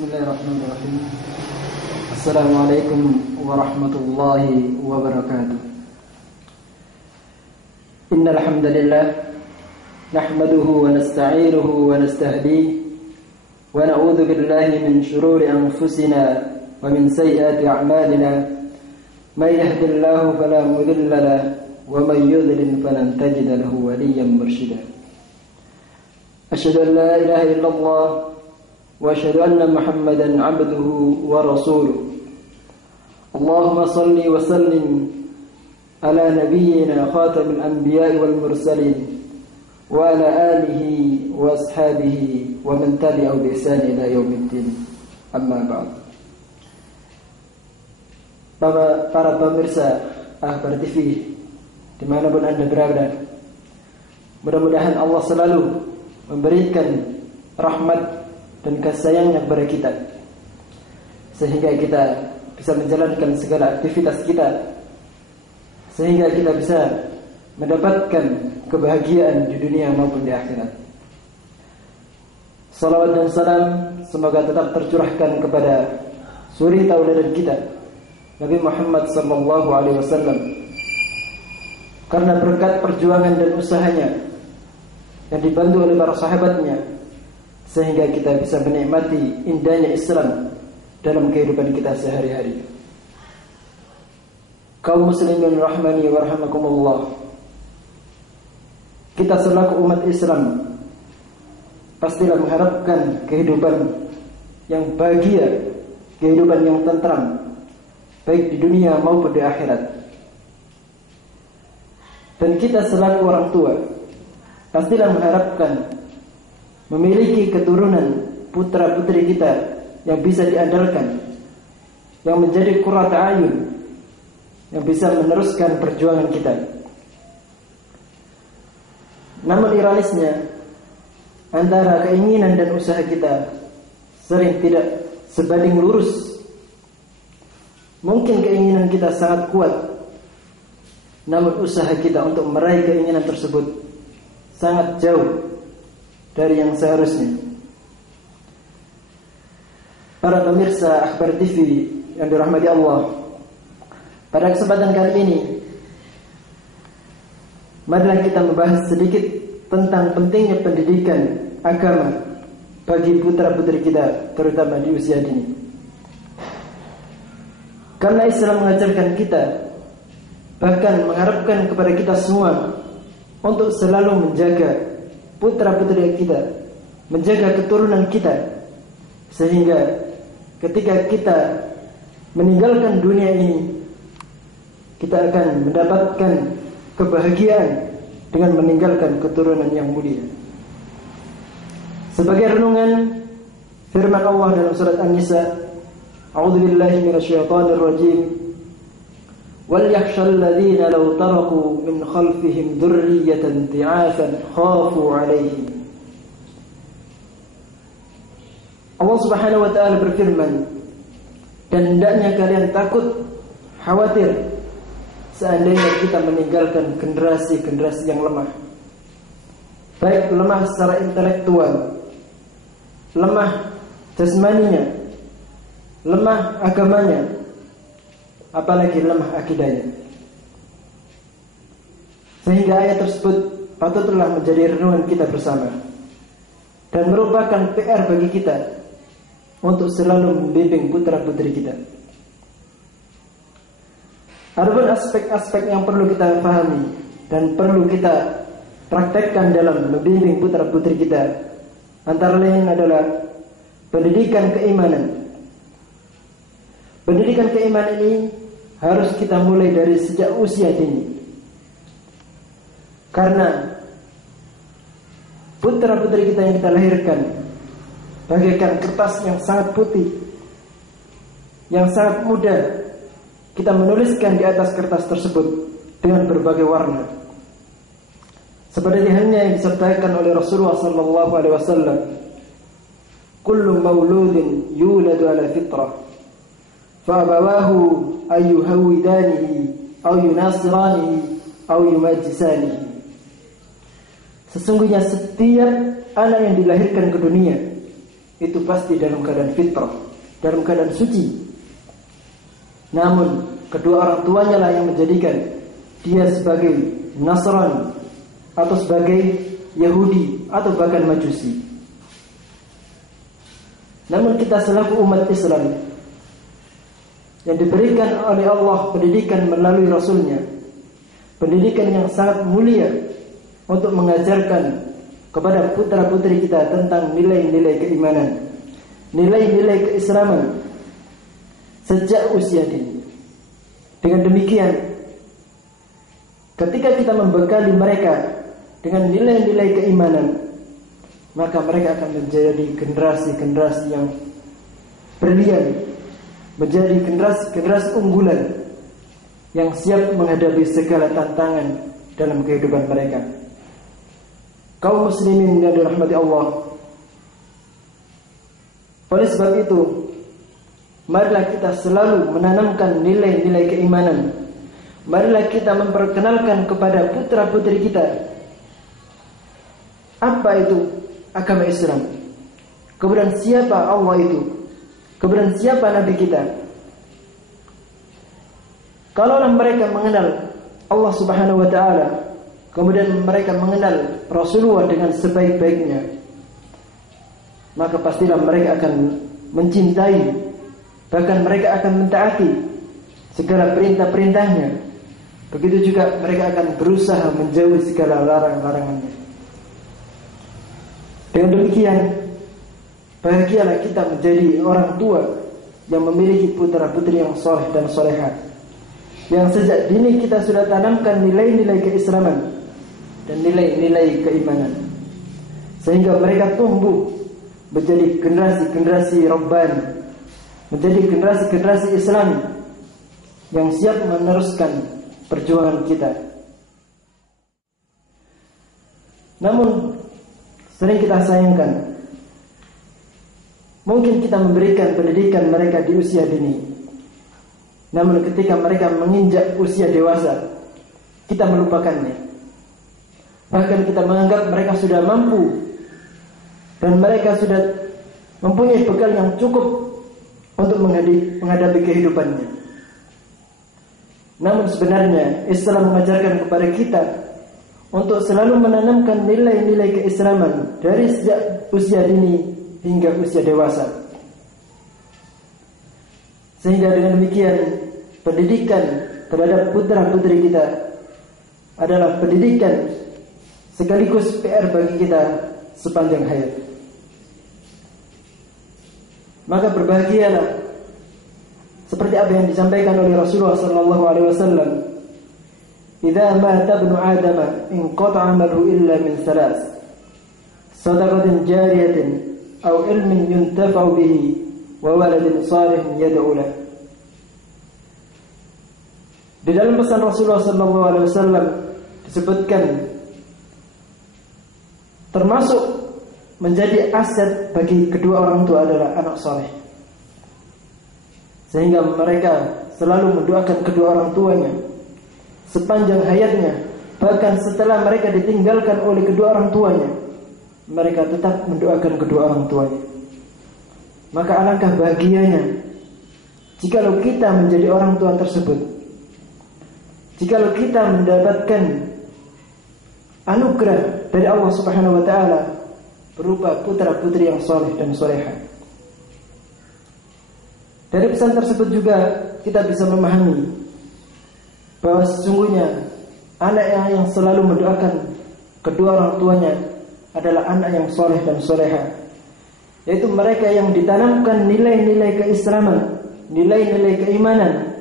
Bismillahirrahmanirrahim. Assalamualaikum warahmatullahi wabarakatuh. Innal hamdalillah nahmaduhu wa nasta'inuhu wa nastahdihi wa na'udzu billahi min shururi anfusina wa min sayyiati a'malina. May yahdihillahu fala mudilla lahu wa may yudlil falan tajida lahu waliyyan mursyida. Asyhadu an la ilaha illallah wa asyhadu anna Muhammadan 'abduhu wa rasuluh. Allahumma shalli wa sallim ala nabiyyina khatamil anbiya'i wal mursalin wa ala alihi wa ashabihi wa man tabi'ahu bi ihsan ila yaumiddin. Amma ba'd. Para pemirsa Akhbar TV dimanapun Anda berada, mudah-mudahan Allah selalu memberikan rahmat dan kasih sayangnya kepada kita, sehingga kita bisa menjalankan segala aktivitas kita, sehingga kita bisa mendapatkan kebahagiaan di dunia maupun di akhirat. Salawat dan salam semoga tetap tercurahkan kepada suri tauladan kita, Nabi Muhammad SAW, karena berkat perjuangan dan usahanya yang dibantu oleh para sahabatnya, sehingga kita bisa menikmati indahnya Islam dalam kehidupan kita sehari-hari. Kaum muslimin rahmani wa rahimakumullah, kita selaku umat Islam pastilah mengharapkan kehidupan yang bahagia, kehidupan yang tentram, baik di dunia maupun di akhirat. Dan kita selaku orang tua pastilah mengharapkan memiliki keturunan putra-putri kita yang bisa diandalkan, yang menjadi qurrata ayun, yang bisa meneruskan perjuangan kita. Namun ironisnya, antara keinginan dan usaha kita sering tidak sebanding lurus. Mungkin keinginan kita sangat kuat, namun usaha kita untuk meraih keinginan tersebut sangat jauh dari yang seharusnya. Para pemirsa Akhbar TV yang dirahmati Allah, pada kesempatan kali ini marilah kita membahas sedikit tentang pentingnya pendidikan agama bagi putra-putri kita, terutama di usia dini. Karena Islam mengajarkan kita, bahkan mengharapkan kepada kita semua untuk selalu menjaga putra-putri kita, menjaga keturunan kita, sehingga ketika kita meninggalkan dunia ini, kita akan mendapatkan kebahagiaan dengan meninggalkan keturunan yang mulia. Sebagai renungan firman Allah dalam surat An-Nisa, A'udzubillahi minasyaitonir rajim. وَلْيَخْشَى الَّذِينَ لَوْ تَرَكُوا مِنْ خَلْفِهِمْ ذُرِّيَّةً ضِعَافًا خَافُوا عَلَيْهِمْ. Allah Subhanahu wa taala berfirman, dan hendaknya kalian takut, khawatir seandainya kita meninggalkan generasi-generasi yang lemah, baik lemah secara intelektual, lemah jasmaninya, lemah agamanya, apalagi lemah akidahnya. Sehingga ayat tersebut patutlah menjadi renungan kita bersama dan merupakan PR bagi kita untuk selalu membimbing putra-putri kita. Adapun aspek-aspek yang perlu kita pahami dan perlu kita praktekkan dalam membimbing putra-putri kita, antara lain adalah pendidikan keimanan. Pendidikan keimanan ini harus kita mulai dari sejak usia dini. Karena putra-putri kita yang kita lahirkan bagaikan kertas yang sangat putih, yang sangat mudah kita menuliskan di atas kertas tersebut dengan berbagai warna. Seperti halnya yang disertakan oleh Rasulullah SAW, kullu mauludin yuladu ala fitrah, فأبواه أن يهودانه أو يناصرانه أو يمجسانه. Sesungguhnya setiap anak yang dilahirkan ke dunia itu pasti dalam keadaan fitrah, dalam keadaan suci. Namun kedua orang tuanya lah yang menjadikan dia sebagai Nasrani atau sebagai Yahudi atau bahkan Majusi. Namun kita selaku umat Islam yang diberikan oleh Allah pendidikan melalui Rasulnya, pendidikan yang sangat mulia untuk mengajarkan kepada putra-putri kita tentang nilai-nilai keimanan, nilai-nilai keislaman sejak usia dini. Dengan demikian, ketika kita membekali mereka dengan nilai-nilai keimanan, maka mereka akan menjadi generasi-generasi yang brilian, menjadi generasi-generasi unggulan yang siap menghadapi segala tantangan dalam kehidupan mereka. Kaum muslimin yang dirahmati Allah, oleh sebab itu, marilah kita selalu menanamkan nilai-nilai keimanan. Marilah kita memperkenalkan kepada putra-putri kita apa itu agama Islam, kemudian siapa Allah itu, kemudian siapa Nabi kita. Kalaulah mereka mengenal Allah Subhanahu wa ta'ala, kemudian mereka mengenal Rasulullah dengan sebaik-baiknya, maka pastilah mereka akan mencintai, bahkan mereka akan mentaati segala perintah-perintahnya. Begitu juga mereka akan berusaha menjauhi segala larang-larangannya. Dengan demikian, bahagialah kita menjadi orang tua yang memiliki putra-putri yang soleh dan solehah, yang sejak dini kita sudah tanamkan nilai-nilai keislaman dan nilai-nilai keimanan, sehingga mereka tumbuh menjadi generasi-generasi Rabbani, menjadi generasi-generasi Islam yang siap meneruskan perjuangan kita. Namun sering kita sayangkan, mungkin kita memberikan pendidikan mereka di usia dini, namun ketika mereka menginjak usia dewasa, kita melupakannya. Bahkan kita menganggap mereka sudah mampu dan mereka sudah mempunyai bekal yang cukup untuk menghadapi kehidupannya. Namun sebenarnya Islam mengajarkan kepada kita untuk selalu menanamkan nilai-nilai keislaman dari sejak usia dini hingga usia dewasa. Sehingga dengan demikian, pendidikan terhadap putra-putri kita adalah pendidikan sekaligus PR bagi kita sepanjang hayat. Maka berbahagialah seperti apa yang disampaikan oleh Rasulullah sallallahu alaihi wasallam, "Idza mata ibnu Adam inqata'a amaluhu illa min thalath, sadaqatin jariyatin aw ilmin yuntafa'u bihi wa waladin salihin yad'u lahu." Di dalam pesan Rasulullah sallallahu alaihi wasallam disebutkan termasuk menjadi aset bagi kedua orang tua adalah anak soleh, sehingga mereka selalu mendoakan kedua orang tuanya sepanjang hayatnya. Bahkan setelah mereka ditinggalkan oleh kedua orang tuanya, mereka tetap mendoakan kedua orang tuanya. Maka alangkah bahagianya jikalau kita menjadi orang tua tersebut, jikalau kita mendapatkan anugerah dari Allah Subhanahu wa ta'ala berupa putra-putri yang soleh dan solehah. Dari pesan tersebut juga kita bisa memahami bahwa sesungguhnya anak yang selalu mendoakan kedua orang tuanya adalah anak yang soleh dan solehah, yaitu mereka yang ditanamkan nilai-nilai keislaman, nilai-nilai keimanan,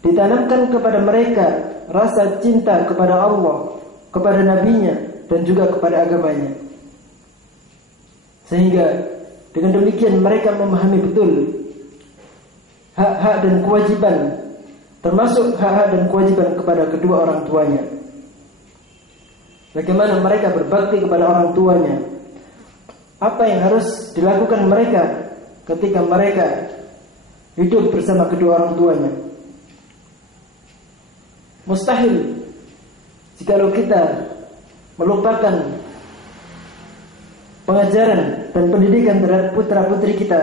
ditanamkan kepada mereka rasa cinta kepada Allah, kepada nabinya, dan juga kepada agamanya. Sehingga dengan demikian mereka memahami betul hak-hak dan kewajiban, termasuk hak-hak dan kewajiban kepada kedua orang tuanya. Bagaimana mereka berbakti kepada orang tuanya, apa yang harus dilakukan mereka ketika mereka hidup bersama kedua orang tuanya. Mustahil jikalau kita melupakan pengajaran dan pendidikan terhadap putra-putri kita,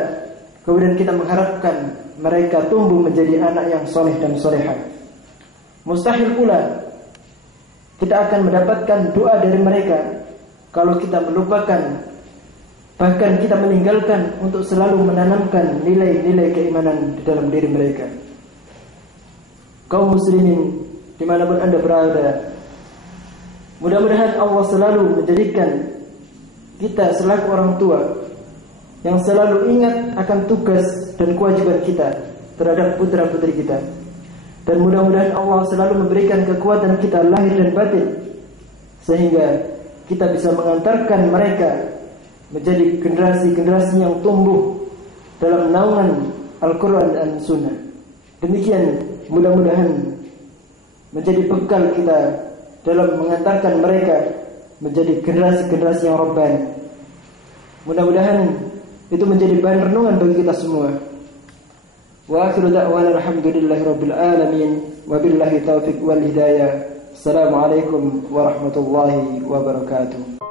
kemudian kita mengharapkan mereka tumbuh menjadi anak yang soleh dan solehah. Mustahil pula kita akan mendapatkan doa dari mereka kalau kita melupakan, bahkan kita meninggalkan untuk selalu menanamkan nilai-nilai keimanan di dalam diri mereka. Kaum muslimin dimanapun Anda berada, mudah-mudahan Allah selalu menjadikan kita selaku orang tua yang selalu ingat akan tugas dan kewajiban kita terhadap putra-putri kita. Dan mudah-mudahan Allah selalu memberikan kekuatan kita lahir dan batin, sehingga kita bisa mengantarkan mereka menjadi generasi-generasi yang tumbuh dalam naungan Al-Quran dan Sunnah. Demikian mudah-mudahan menjadi bekal kita dalam mengantarkan mereka menjadi generasi-generasi yang rabbani. Mudah-mudahan itu menjadi bahan renungan bagi kita semua. Wa akhiru da'wana alhamdulillahirabbil alamin wa billahi taufiq wal hidayah. Assalamualaikum warahmatullahi wabarakatuh.